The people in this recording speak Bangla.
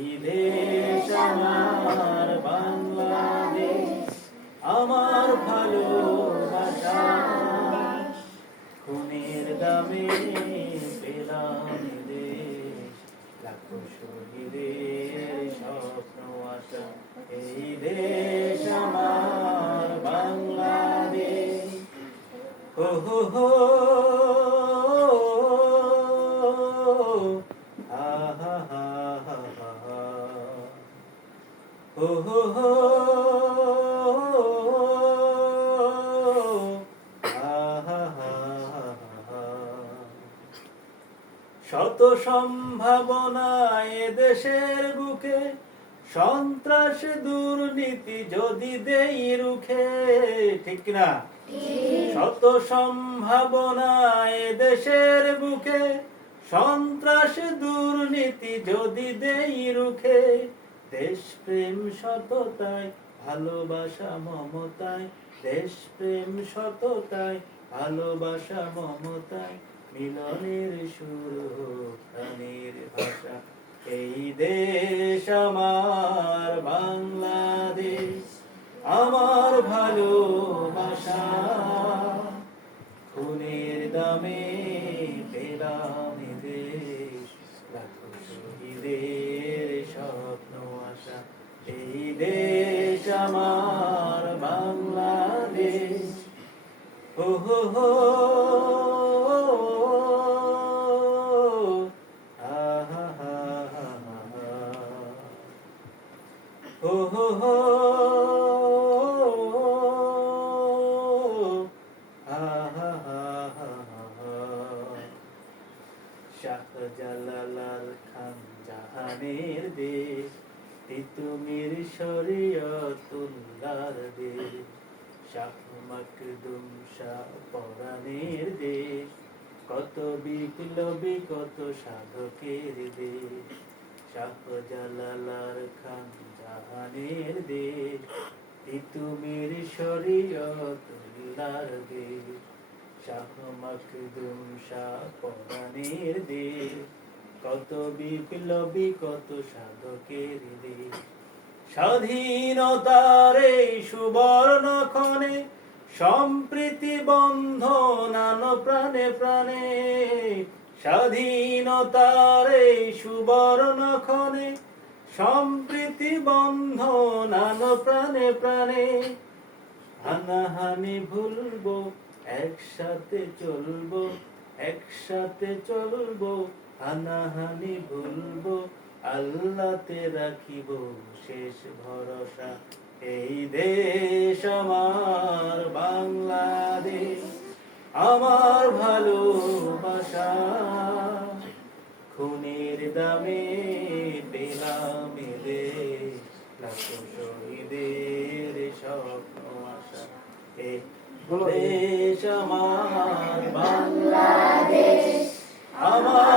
এই দেশ আমার বাংলাদেশ, আমার ভালোবাসা। খুনের দামে পেলাম দেশ, লাখো শহীদের স্বপ্ন আশা। এই দেশ আমার বাংলাদেশ। হো হো হো, হা হা হা হা হা, হো হো হো, শত সম্ভাবনায় দেশের বুকে, সন্ত্রাস দুর্নীতি যদি দেই রুখে, ঠিক না? শত সম্ভাবনায় দেশের বুকে, সন্ত্রাস দুর্নীতি যদি দেই রুখে, দেশপ্রেম সততায় ভালোবাসা মমতায়, দেশপ্রেম সততায় ভালোবাসা মমতায়, মিলনের সুর হোক প্রাণের ভাষা। এই দেশ আমার বাংলাদেশ, আমার ভালোবাসা। খুনের দামে পেলাম দেশ, লাখো শহীদের স্বপ্ন আশা। এই দেশ আমার বাংলাদেশ। হো হো হো, হো হো হো, শাহজালাল খান জাহানের দেশ, তিতুমির শরীয়তুল্লাহর দেশ, শাহ মাকদুম শাহ পরাণের দেশ, কত বিপ্লবী কত সাধকের দেশ। শাহজালাল খান জাহানের দেশ, তিতুমির শরীয়তুল্লাহর দেশ, শাহ মাকদুম শাহ পরাণের দেশ, কত বিপ্লবী কত সাধকের দেশ। স্বাধীনতার এই সুবর্ণ ক্ষণে সম্প্রীতি বন্ধন আনো প্রাণে প্রাণে। স্বাধীনতার এই সুবর্ণ ক্ষণে সম্প্রীতি বন্ধন আনো প্রাণে প্রাণে। হানাহানি ভুলবো, একসাথে চলবো, একসাথে চলবো। হানাহানি ভুলবো, আল্লাহতে রাখিব শেষ ভরসা। এই দেশ আমার বাংলাদেশ, আমার ভালোবাসা। খুনের দামে পেলাম দেশ, লাখো শহীদের স্বপ্ন আশা। এই দেশ আমার বাংলাদেশ, আমার